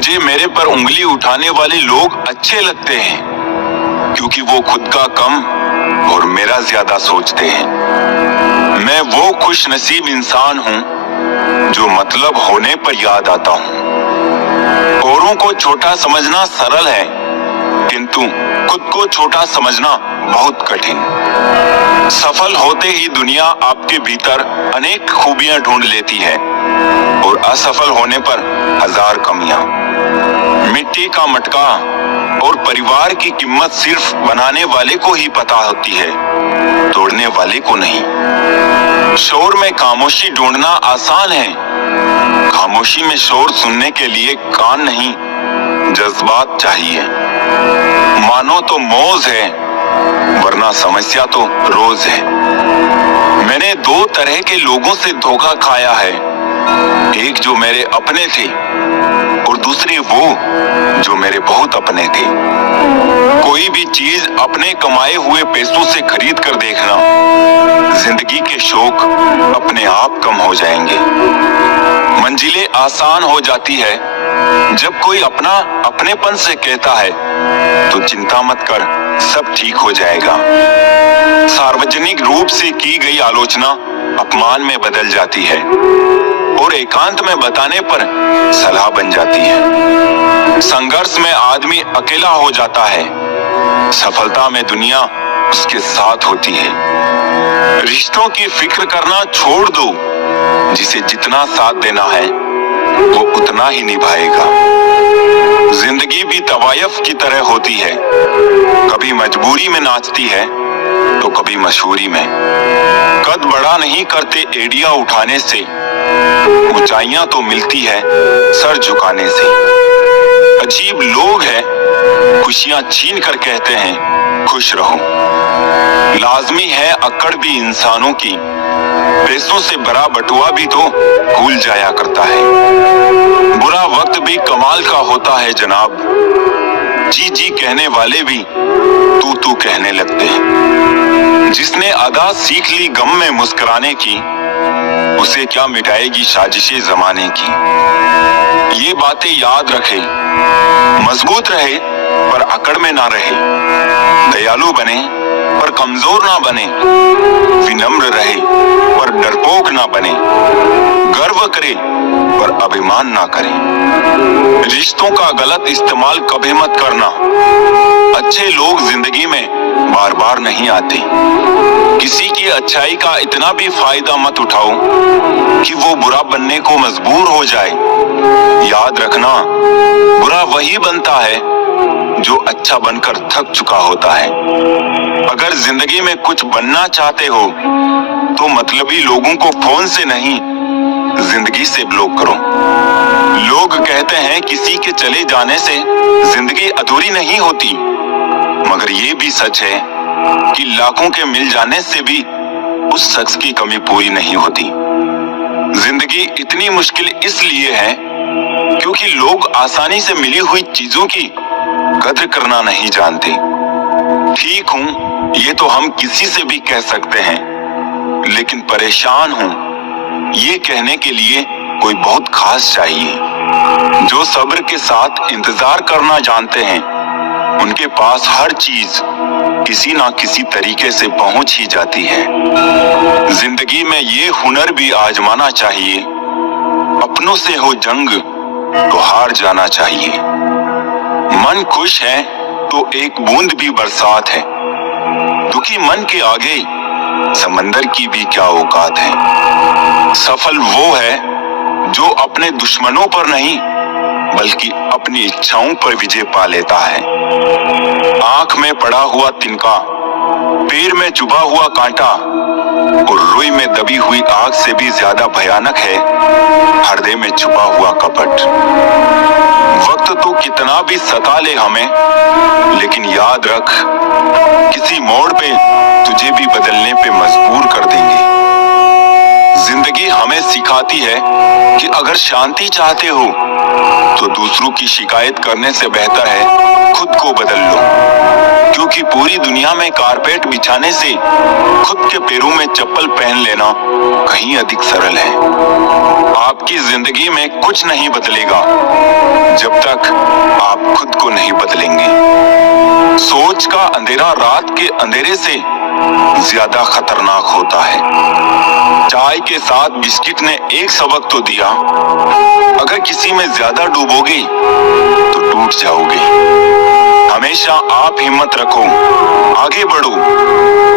मुझे मेरे पर उंगली उठाने वाले लोग अच्छे लगते हैं क्योंकि वो खुद का कम और मेरा ज्यादा सोचते हैं। मैं वो खुशनसीब इंसान हूँ जो मतलब होने पर याद आता हूँ। औरों को छोटा समझना सरल है, किंतु खुद को छोटा समझना बहुत कठिन। सफल होते ही दुनिया आपके भीतर अनेक खूबियां ढूंढ लेती है और असफल होने पर हजार कमियां। मिट्टी का मटका और परिवार की कीमत सिर्फ बनाने वाले को ही पता होती है, तोड़ने वाले को नहीं। शोर में खामोशी ढूंढना आसान है, खामोशी में शोर सुनने के लिए कान नहीं, जज्बात चाहिए। मानो तो मौज है, वरना समस्या तो रोज है। मैंने दो तरह के लोगों से धोखा खाया है, एक जो मेरे अपने थे और दूसरे वो जो मेरे बहुत अपने थे। कोई भी चीज अपने कमाए हुए पैसों से खरीद कर देखना, जिंदगी के शौक अपने आप कम हो जाएंगे। मंजिलें आसान हो जाती है जब कोई अपना अपनेपन से कहता है तो चिंता मत कर, सब ठीक हो जाएगा। सार्वजनिक रूप से की गई आलोचना अपमान में बदल जाती है और एकांत में बताने पर सलाह बन जाती है। संघर्ष में आदमी अकेला हो जाता है, सफलता में दुनिया उसके साथ होती है। रिश्तों की फिक्र करना छोड़ दो, जिसे जितना साथ देना है वो उतना ही निभाएगा। जिंदगी भी तवायफ की तरह होती है, कभी मजबूरी में नाचती है तो कभी मशहूरी में। कद बड़ा नहीं करते एड़ियां उठाने से, ऊंचाइयां तो मिलती है सर झुकाने से। अजीब लोग हैं, खुशियां छीन कर कहते हैं खुश रहो। लाजमी है अक्कड़ भी इंसानों की, पैसों से भरा बटुआ भी तो भूल जाया करता है। बुरा वक्त भी कमाल का होता है जनाब, जी जी कहने वाले भी तू तू कहने लगते हैं। जिसने अदा सीख ली गम में मुस्कुराने की, उसे क्या मिटाएगी साजिशें जमाने की। ये बातें याद रखे, मजबूत रहे पर अकड़ में ना रहे, दयालु बने पर कमजोर ना बने, विनम्र रहे पर डरपोक ना बने, गर्व करे पर अभिमान ना करे। रिश्तों का गलत इस्तेमाल कभी मत करना, अच्छे लोग जिंदगी में बार बार नहीं आते। किसी की अच्छाई का इतना भी फायदा मत उठाओ कि वो बुरा बनने को मजबूर हो जाए। याद रखना, बुरा वही बनता है जो अच्छा बनकर थक चुका होता है। अगर जिंदगी में कुछ बनना चाहते हो तो मतलबी लोगों को फोन से नहीं, जिंदगी से ब्लॉक करो। लोग कहते हैं किसी के चले जाने से जिंदगी अधूरी नहीं होती, मगर ये भी सच है कि लाखों के मिल जाने से भी उस शख्स की कमी पूरी नहीं होती। जिंदगी इतनी मुश्किल इसलिए है क्योंकि लोग आसानी से मिली हुई चीजों की कद्र करना नहीं जानते। ठीक हूँ ये तो हम किसी से भी कह सकते हैं, लेकिन परेशान हूँ ये कहने के लिए कोई बहुत खास चाहिए। जो सब्र के साथ इंतजार करना जानते हैं, उनके पास हर चीज किसी ना किसी तरीके से पहुंच ही जाती है। जिंदगी में ये हुनर भी आजमाना चाहिए, अपनों से हो जंग तो हार जाना चाहिए। मन खुश है तो एक बूंद भी बरसात है, दुखी मन के आगे समंदर की भी क्या औकात है। सफल वो है जो अपने दुश्मनों पर नहीं बल्कि अपनी इच्छाओं पर विजय पा लेता है। आंख में पड़ा हुआ तिनका, पैर में चुभा हुआ कांटा और रुई में दबी हुई आग से भी ज्यादा भयानक है हृदय में छुपा हुआ कपट। वक्त तो कितना भी सता ले हमें, लेकिन याद रख किसी मोड़ पे तुझे भी बदलने पे मजबूर कर देंगे। जिंदगी हमें सिखाती है कि अगर शांति चाहते हो तो दूसरों की शिकायत करने से बेहतर है खुद को बदल लो, क्योंकि पूरी दुनिया में कारपेट बिछाने से खुद के पैरों में चप्पल पहन लेना कहीं अधिक सरल है। आपकी जिंदगी में कुछ नहीं बदलेगा जब तक आप खुद को नहीं बदलेंगे। सोच का अंधेरा रात के अंधेरे से ज्यादा खतरनाक होता है। चाय के साथ बिस्किट ने एक सबक तो दिया, अगर किसी में ज्यादा डूबोगे तो टूट जाओगे। हमेशा आप हिम्मत रखो, आगे बढ़ो।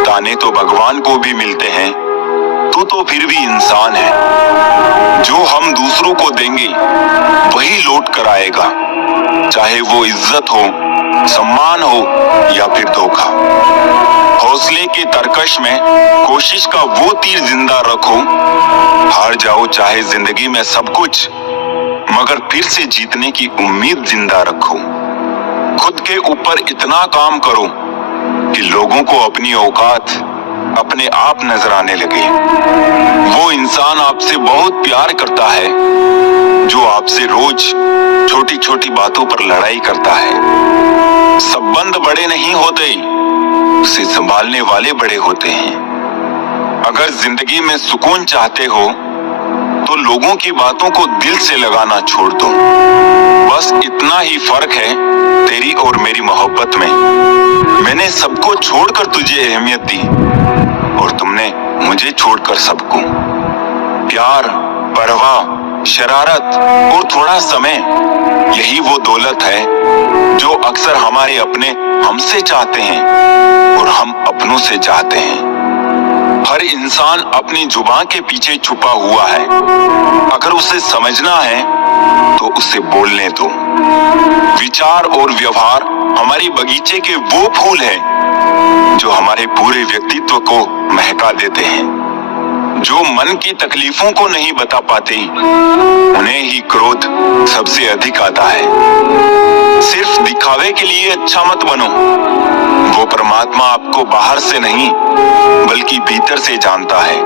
ताने तो भगवान को भी मिलते हैं, तू तो फिर भी इंसान है। जो हम दूसरों को देंगे वही लौट कर आएगा, चाहे वो इज्जत हो, सम्मान हो या फिर धोखा। हौसले के तरकश में कोशिश का वो तीर जिंदा रखो। हार जाओ चाहे जिंदगी में सब कुछ, मगर फिर से जीतने की उम्मीद जिंदा रखो। खुद के ऊपर इतना काम करो कि लोगों को अपनी औकात अपने आप नजर आने लगे। वो इंसान आपसे बहुत प्यार करता है जो आपसे रोज छोटी छोटी बातों पर लड़ाई करता है। संबंध बड़े नहीं होते, उसे संभालने वाले बड़े होते हैं। अगर जिंदगी में सुकून चाहते हो तो लोगों की बातों को दिल से लगाना छोड़ दो। बस इतना ही फर्क है तेरी और मेरी मोहब्बत में। मैंने सबको छोड़कर तुझे अहमियत दी और तुमने मुझे छोड़कर सबको। प्यार, परवाह, शरारत और थोड़ा समय, यही वो दौलत है जो अक्सर हमारे अपने हमसे चाहते हैं और हम अपनों से चाहते हैं। हर इंसान अपनी जुबान के पीछे छुपा हुआ है। अगर उसे समझना है तो उसे बोलने दो। विचार और व्यवहार हमारी बगीचे के वो फूल हैं जो हमारे पूरे व्यक्तित्व को महका देते हैं। जो मन की तकलीफों को नहीं बता पाते, उन्हें ही क्रोध सबसे अधिक आता है। सिर्फ दिखावे के लिए अच्छा मत बनो। वो परमात्मा आपको बाहर से नहीं बल्कि भीतर से जानता है।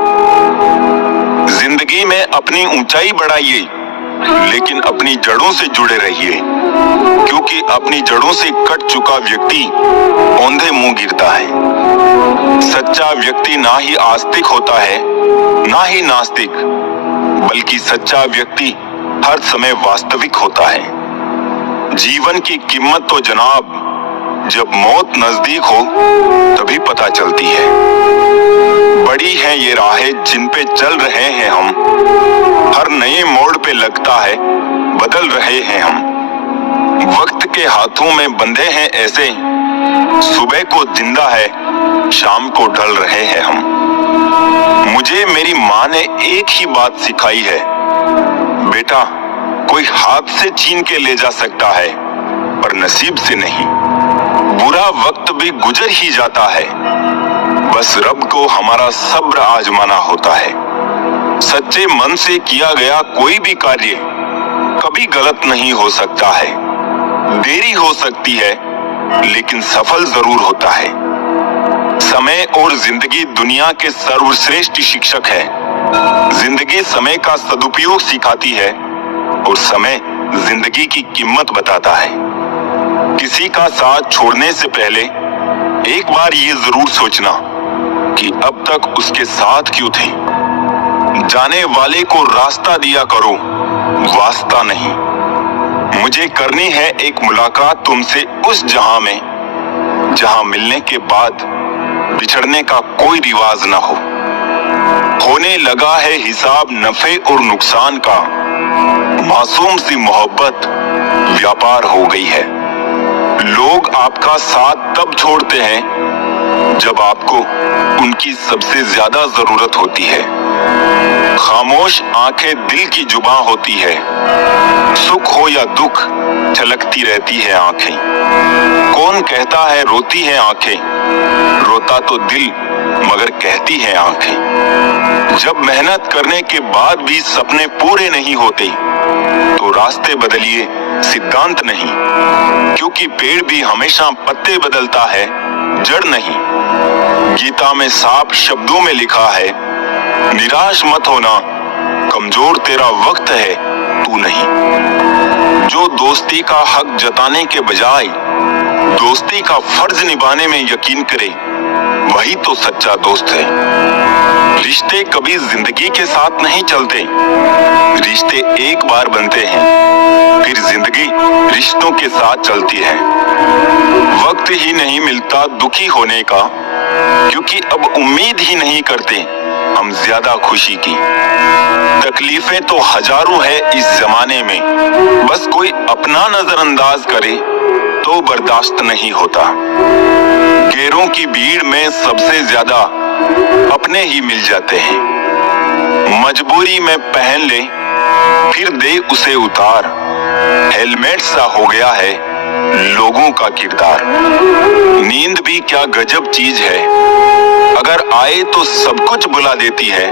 जिंदगी में अपनी ऊंचाई बढ़ाइए, लेकिन अपनी जड़ों से जुड़े रहिए, क्योंकि अपनी जड़ों से कट चुका व्यक्ति औंधे मुंह गिरता है। सच्चा व्यक्ति ना ही आस्तिक होता है ना ही नास्तिक, बल्कि सच्चा व्यक्ति हर समय वास्तविक होता है। जीवन की कीमत तो जनाब जब मौत नजदीक हो तभी पता चलती है। बड़ी हैं ये राहें जिन पे चल रहे हैं हम, हर नए मोड़ पे लगता है बदल रहे हैं हम। वक्त के हाथों में बंधे हैं ऐसे, सुबह को जिंदा है शाम को ढल रहे हैं हम। मुझे मेरी माँ ने एक ही बात सिखाई है, बेटा कोई हाथ से छीन के ले जा सकता है पर नसीब से नहीं। बुरा वक्त भी गुजर ही जाता है, बस रब को हमारा सब्र आजमाना होता है। सच्चे मन से किया गया कोई भी कार्य कभी गलत नहीं हो सकता है। देरी हो सकती है लेकिन सफल जरूर होता है। समय और जिंदगी दुनिया के सर्वश्रेष्ठ शिक्षक है। जिंदगी समय का सदुपयोग सिखाती है और समय जिंदगी की कीमत बताता है। किसी का साथ छोड़ने से पहले एक बार ये जरूर सोचना कि अब तक उसके साथ क्यों थे। जाने वाले को रास्ता दिया करो, वास्ता नहीं। मुझे करनी है एक मुलाकात तुमसे उस जहां में जहां मिलने के बाद बिछड़ने का कोई रिवाज ना हो। होने लगा है हिसाब नफे और नुकसान का, मासूम सी मोहब्बत व्यापार हो गई है। लोग आपका साथ तब छोड़ते हैं जब आपको उनकी सबसे ज्यादा जरूरत होती है। खामोश आंखें दिल की जुबान होती है, सुख हो या दुख झलकती रहती है आंखें। कौन कहता है रोती है आंखें, रोता तो दिल मगर कहती है आंखें। जब मेहनत करने के बाद भी सपने पूरे नहीं होते तो रास्ते बदलिए, सिद्धांत नहीं, क्योंकि पेड़ भी हमेशा पत्ते बदलता है, जड़ नहीं। गीता में साफ शब्दों में लिखा है, निराश मत होना, कमजोर तेरा वक्त है, तू नहीं। जो दोस्ती का हक जताने के बजाय दोस्ती का फर्ज निभाने में यकीन करे, वही तो सच्चा दोस्त है। रिश्ते कभी जिंदगी के साथ नहीं चलते, रिश्ते एक बार बनते हैं, फिर जिंदगी रिश्तों के साथ चलती है। वक्त ही नहीं मिलता दुखी होने का, क्योंकि अब उम्मीद ही नहीं करते हम ज्यादा खुशी की। तकलीफें तो हजारों है इस जमाने में, बस कोई अपना नजरअंदाज करे तो बर्दाश्त नहीं होता। गैरों की भीड़ में सबसे ज्यादा अपने ही मिल जाते हैं। मजबूरी में पहन ले फिर दे उसे उतार, हेलमेट सा हो गया है लोगों का किरदार। नींद भी क्या गजब चीज है, अगर आए तो सब कुछ बुला देती है,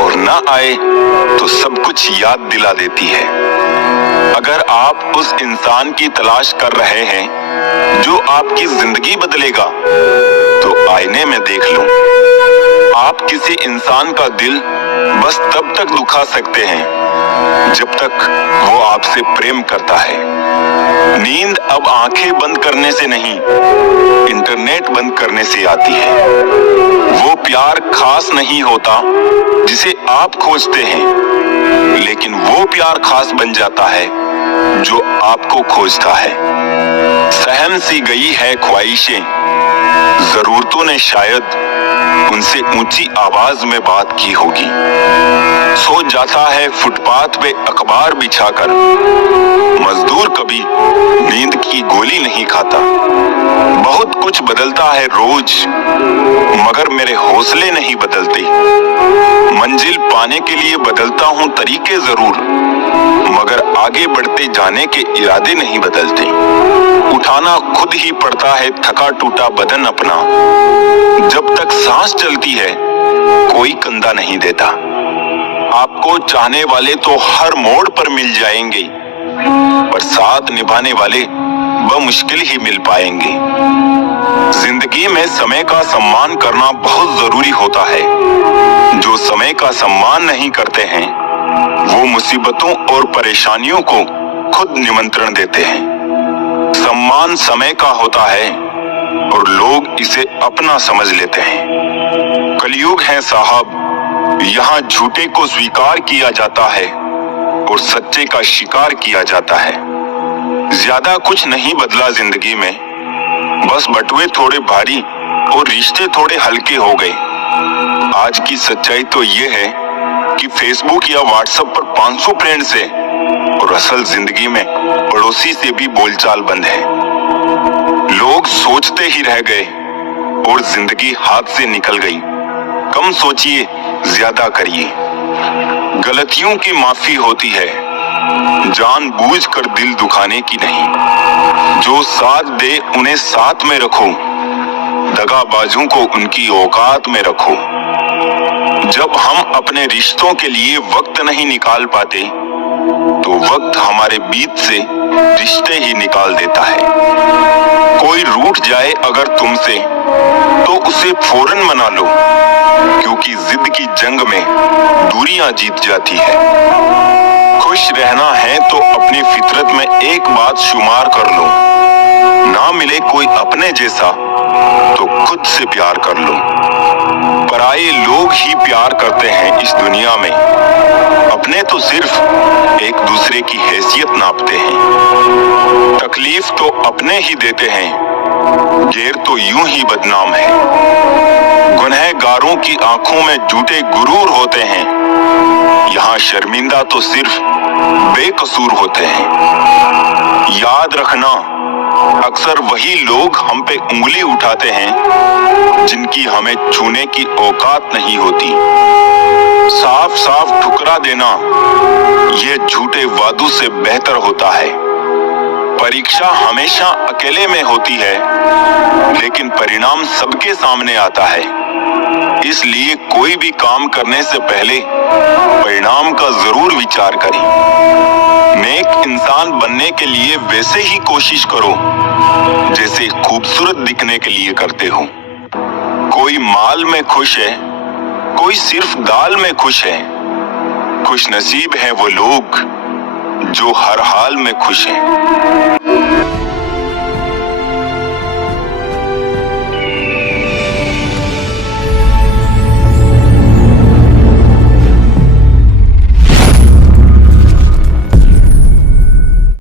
और ना आए तो सब कुछ याद दिला देती है। अगर आप उस इंसान की तलाश कर रहे हैं जो आपकी जिंदगी बदलेगा, तो आईने में देख लो। आप किसी इंसान का दिल बस तब तक दुखा सकते हैं जब तक वो आपसे प्रेम करता है। नींद अब आंखें बंद करने से नहीं, इंटरनेट बंद करने से आती है। वो प्यार खास नहीं होता जिसे आप खोजते हैं, लेकिन वो प्यार खास बन जाता है जो आपको खोजता है। सहम सी गई है ख्वाहिशें, जरूरतों ने शायद उनसे ऊंची आवाज में बात की होगी। सो जाता है फुटपाथ पे अखबार बिछाकर, मजदूर कभी नींद की गोली नहीं खाता। बहुत कुछ बदलता है रोज, मगर मेरे हौसले नहीं बदलते। मंजिल पाने के लिए बदलता हूँ तरीके जरूर, मगर आगे बढ़ते जाने के इरादे नहीं बदलते। उठाना खुद ही पड़ता है थका टूटा बदन अपना, जब तक सांस चलती है कोई कंधा नहीं देता। आपको चाहने वाले तो हर मोड़ पर मिल जाएंगे, पर साथ निभाने वाले बमुश्किल ही मिल पाएंगे। जिंदगी में समय का सम्मान करना बहुत जरूरी होता है। जो समय का सम्मान नहीं करते हैं, वो मुसीबतों और परेशानियों को खुद निमंत्रण देते हैं। सम्मान समय का होता है और लोग इसे अपना समझ लेते हैं। कलयुग है साहब, यहाँ झूठे को स्वीकार किया जाता है और सच्चे का शिकार किया जाता है। ज्यादा कुछ नहीं बदला जिंदगी में, बस बटुए थोड़े भारी और रिश्ते थोड़े हल्के हो गए। आज की सच्चाई तो ये है कि फेसबुक या व्हाट्सएप पर 500 फ्रेंड से और असल जिंदगी में पड़ोसी से भी बोलचाल बंद है। लोग सोचते ही रह गए और जिंदगी हाथ से निकल गई। कम सोचिए, ज्यादा करिए। गलतियों की माफी होती है, जानबूझकर दिल दुखाने की नहीं। जो साथ दे उन्हें साथ में रखो, दगाबाजों को उनकी औकात में रखो। जब हम अपने रिश्तों के लिए वक्त नहीं निकाल पाते, तो वक्त हमारे बीच से रिश्ते ही निकाल देता है। कोई रूठ जाए अगर तुमसे, तो उसे फौरन मना लो, क्योंकि जिद की जंग में दूरियां जीत जाती है। खुश रहना है तो अपनी फितरत में एक बात शुमार कर लो, ना मिले कोई अपने जैसा तो खुद से प्यार कर लो। पराये लोग ही प्यार करते हैं इस दुनिया में, अपने तो सिर्फ एक दूसरे की हैसियत नापते हैं। तकलीफ तो अपने ही देते हैं, गैर तो यूं ही बदनाम है। गुनहगारों की आंखों में झूठे गुरूर होते हैं, यहाँ शर्मिंदा तो सिर्फ बेकसूर होते हैं। याद रखना, अक्सर वही लोग हम पे उंगली उठाते हैं जिनकी हमें छूने की औकात नहीं होती। साफ साफ ठुकरा देना ये झूठे वादों से बेहतर होता है। परीक्षा हमेशा अकेले में होती है, लेकिन परिणाम सबके सामने आता है। इसलिए कोई भी काम करने से पहले परिणाम का जरूर विचार करें। नेक इंसान बनने के लिए वैसे ही कोशिश करो जैसे खूबसूरत दिखने के लिए करते हो। कोई माल में खुश है कोई सिर्फ दाल में खुश है। खुश नसीब हैं वो लोग जो हर हाल में खुश हैं।